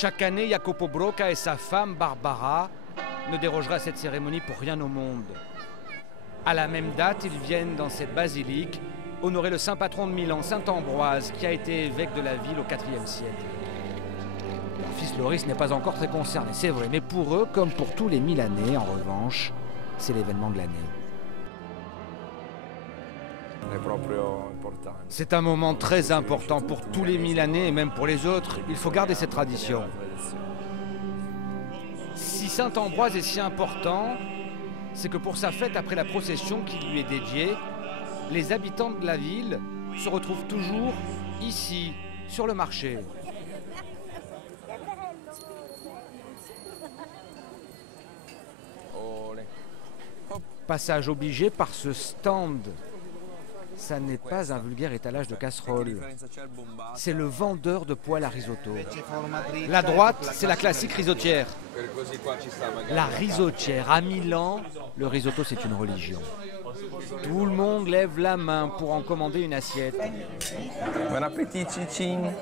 Chaque année, Jacopo Broca et sa femme Barbara ne dérogeraient à cette cérémonie pour rien au monde. À la même date, ils viennent dans cette basilique honorer le saint patron de Milan, saint Ambroise, qui a été évêque de la ville au IVe siècle. Leur fils Loris n'est pas encore très concerné, c'est vrai, mais pour eux, comme pour tous les Milanais, en revanche, c'est l'événement de l'année. C'est un moment très important pour tous les Milanais et même pour les autres. Il faut garder cette tradition. Si saint Ambroise est si important, c'est que pour sa fête, après la procession qui lui est dédiée, les habitants de la ville se retrouvent toujours ici, sur le marché. Passage obligé par ce stand. Ça n'est pas un vulgaire étalage de casseroles. C'est le vendeur de poêles à risotto. La droite, c'est la classique risottière. La risottière. À Milan, le risotto, c'est une religion. Tout le monde lève la main pour en commander une assiette. Bon appétit, Cicin.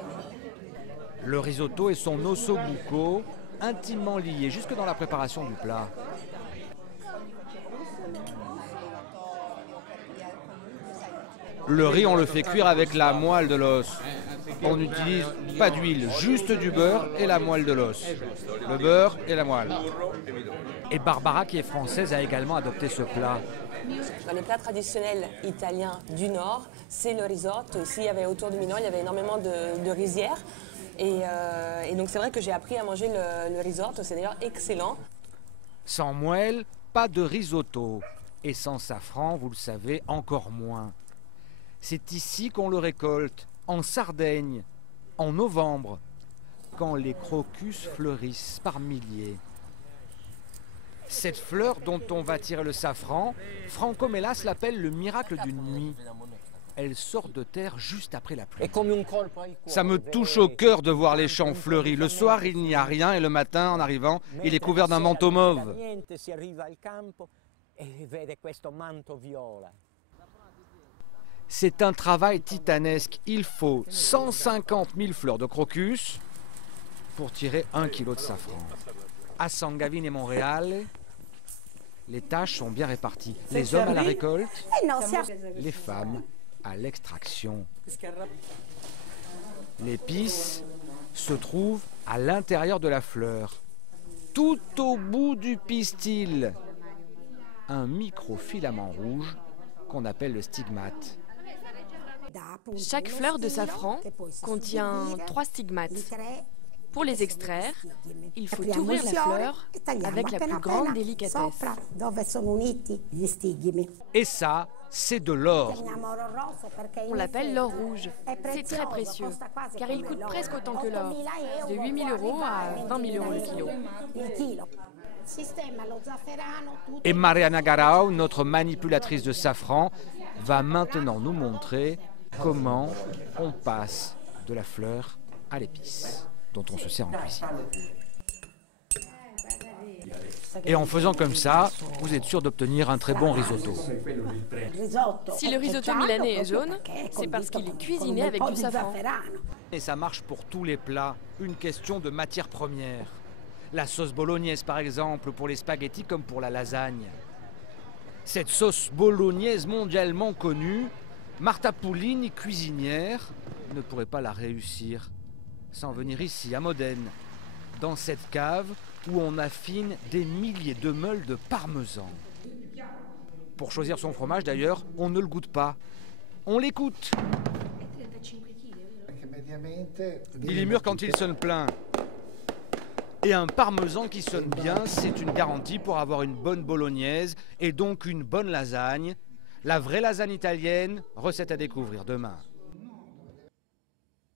Le risotto et son osso bucco, intimement liés jusque dans la préparation du plat. Le riz, on le fait cuire avec la moelle de l'os. On n'utilise pas d'huile, juste du beurre et la moelle de l'os. Le beurre et la moelle. Et Barbara, qui est française, a également adopté ce plat. Dans les plats traditionnels italiens du Nord, c'est le risotto. Ici, il y avait autour de Milan, il y avait énormément de rizières. Et donc c'est vrai que j'ai appris à manger le risotto, c'est d'ailleurs excellent. Sans moelle, pas de risotto. Et sans safran, vous le savez, encore moins. C'est ici qu'on le récolte, en Sardaigne, en novembre, quand les crocus fleurissent par milliers. Cette fleur dont on va tirer le safran, Franco Melas l'appelle le miracle d'une nuit. Elle sort de terre juste après la pluie. Ça me touche au cœur de voir les champs fleuris. Le soir, il n'y a rien et le matin, en arrivant, il est couvert d'un manteau mauve. C'est un travail titanesque. Il faut 150 000 fleurs de crocus pour tirer 1 kilo de safran. À San Gavin et Montréal, les tâches sont bien réparties. Les hommes à la récolte, les femmes à l'extraction. L'épice se trouve à l'intérieur de la fleur, tout au bout du pistil. Un microfilament rouge qu'on appelle le stigmate. Chaque fleur de safran contient 3 stigmates. Pour les extraire, il faut ouvrir la fleur avec la plus grande délicatesse. Et ça, c'est de l'or. On l'appelle l'or rouge. C'est très précieux, car il coûte presque autant que l'or, de 8 000 € à 20 000 € le kilo. Et Mariana Garau, notre manipulatrice de safran, va maintenant nous montrer comment on passe de la fleur à l'épice, dont on se sert en cuisine. Et en faisant comme ça, vous êtes sûr d'obtenir un très bon risotto. Si le risotto milanais est jaune, c'est parce qu'il est cuisiné avec du safran. Et ça marche pour tous les plats, une question de matière première. La sauce bolognaise par exemple, pour les spaghettis comme pour la lasagne. Cette sauce bolognaise mondialement connue, Marta Poulini, cuisinière, ne pourrait pas la réussir sans venir ici, à Modène, dans cette cave où on affine des milliers de meules de parmesan. Pour choisir son fromage d'ailleurs, on ne le goûte pas, on l'écoute. Il est mûr quand il sonne plein. Et un parmesan qui sonne bien, c'est une garantie pour avoir une bonne bolognaise et donc une bonne lasagne. La vraie lasagne italienne, recette à découvrir demain.